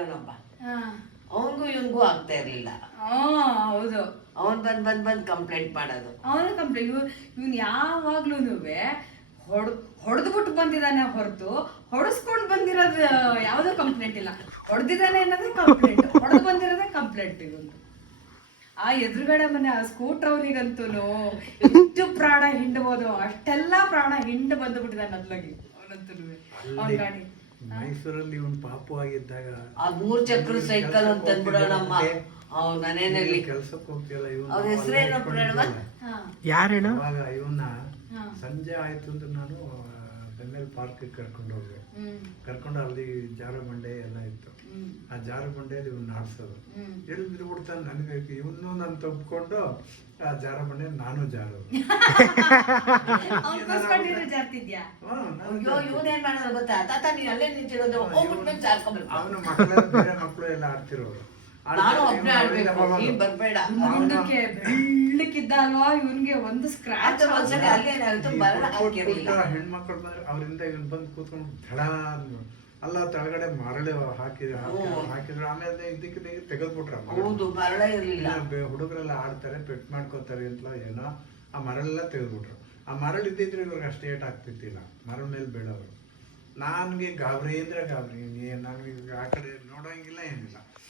ಅವನೊಬ್ಬ ಅವನಿಗೂ ಇವನಿಗೂ ಆಗ್ತಾ ಇರ್ಲಿಲ್ಲ. ಹೌದು, ಅವನ್ ಬಂದ್ ಕಂಪ್ಲೇಂಟ್ ಮಾಡೋದು. ಅವನು ಕಂಪ್ಲೇಂಟ್. ಇವನ್ ಯಾವಾಗ್ಲೂ ಹೊಡೆದ್ಬಿಟ್ಟು ಬಂದಿದ್ದಾನೆ ಹೊರತು ಹೊಡೆಸ್ಕೊಂಡು ಬಂದಿರೋದು ಯಾವ್ದೋ ಕಂಪ್ಲೇಂಟ್ ಇಲ್ಲ. ಹೊಡೆದಿದ್ದಾನೆ ಅನ್ನೋದೇ ಕಂಪ್ಲೇಂಟ್, ಹೊಡೆದು ಬಂದಿರೋದೇ ಕಂಪ್ಲೇಂಟ್. ಇವನು ಆ ಎದುರುಗಡೆ ಮನೆ ಆ ಸ್ಕೂಟರ್ ಅವನಿಗಂತೂ ಎಷ್ಟು ಪ್ರಾಣ ಹಿಂಡ್ಬೋದು ಅಷ್ಟೆಲ್ಲ ಪ್ರಾಣ ಹಿಂಡ್ ಬಂದ್ಬಿಟ್ಟಿದ್ದಾನೆ ಅದ್ಲಾಗಿ ಅವನಂತೂ ಅವನ ಗಾಡಿ. ಮೈಸೂರಲ್ಲಿ ಇವನು ಪಾಪು ಆಗಿದ್ದಾಗ ಆ 3 ಚಕ್ರ ಸೈಕಲ್ ಅಂತ ಅಂದ್ಬಿಡೋಣಮ್ಮ. ಅವ್ನ ಮನೆಯಲ್ಲಿ ಕೆಲ್ಸಕ್ಕೆ ಹೋಗ್ತಿಲ್ಲ ಇವನು. ಅವ್ರ ಹೆಸರೇನು ಪ್ರೇಮ? ಯಾರೇನು? ಅವಾಗ ಇವನ್ನ ಸಂಜೆ ಆಯ್ತು ಅಂತ ನಾನು ಬೆಮ್ಮೆಲ್ ಪಾರ್ಕ್ ಕರ್ಕೊಂಡು ಹೋಗ್ದೆ. ಕರ್ಕೊಂಡು ಅಲ್ಲಿ ಜಾರು ಬಂಡೆ ಎಲ್ಲ ಇತ್ತು. ಆ ಜಾರು ಬಂಡೆಯಲ್ಲಿ ಇವನ್ನ ಆಡ್ಸೋದು. ಎಲ್ಲಿ ಬಿದ್ಬಿಡ್ತಾನೆ ನನಗೆ. ಇವನು ನಾನು ತಪ್ಪಿಕೊಂಡು ಆ ಜಾರು ಬಂಡೆ ನಾನು ಜಾರೋದು. ಇವನೇನ್ ಮಾಡೋದು ಗೊತ್ತಾ? ತಾತ ನೀನ್ ಅಲ್ಲೇ ನಿಂತಿರೋದು, ಹೋಗ್ಬಿಟ್ಟು ಜಾರ್ಕೊಂಡ್ಬೇಕು. ಅವನ ಮಕ್ಕಳು ಬೇರೆ ಮಕ್ಕಳು ಎಲ್ಲ ಆಡ್ತಿರೋರು. ನಾನು ಒಬ್ಬನೇ ಆಡ್ಬೇಕು, ನೀನ್ ಬರ್ಬೇಡ. ಬೆಳ್ಳಕ್ಕಿದ್ದ ಅಲ್ವಾ ಇವನ್ಗೆ ಒಂದು ಸ್ಕ್ರಾಚ್ ಹೆಣ್ಮಕ್ಳು ಬಂದ್ರೆ ಅವರಿಂದ ಇವನ್ ಬಂದು ಕೂತ್ಕೊಂಡು ಧಡ ಅಲ್ಲ ಕೆಳಗಡೆ ಮರಳು ಹಾಕಿದ್ರು. ಆಮೇಲೆ ಇದಕ್ಕೆ ತೆಗೆದ್ಬಿಟ್ರ. ಮರಳ ಇರ್ಲಿಲ್ಲ. ಹುಡುಗರೆಲ್ಲ ಆಡ್ತಾರೆ, ಪೆಟ್ ಮಾಡ್ಕೋತಾರೆ ಅಂತ ಏನೋ ಆ ಮರಳೆಲ್ಲ ತೆಗೆದ್ಬಿಟ್ರು. ಆ ಮರಳು ಇದ್ದಿದ್ರೆ ಇವ್ರಿಗೆ ಅಷ್ಟು ಏಟ್ ಆಗ್ತಿತ್ತಿಲ್ಲ. ಮರಳ ಮೇಲೆ ಬೀಳೋರು. ನನ್ಗೆ ಗಾಬರಿ ಅಂದ್ರೆ ಗಾಬರಿ. ನನಗೆ ಆ ಕಡೆ ನೋಡೋಂಗಿಲ್ಲ ಏನಿಲ್ಲ.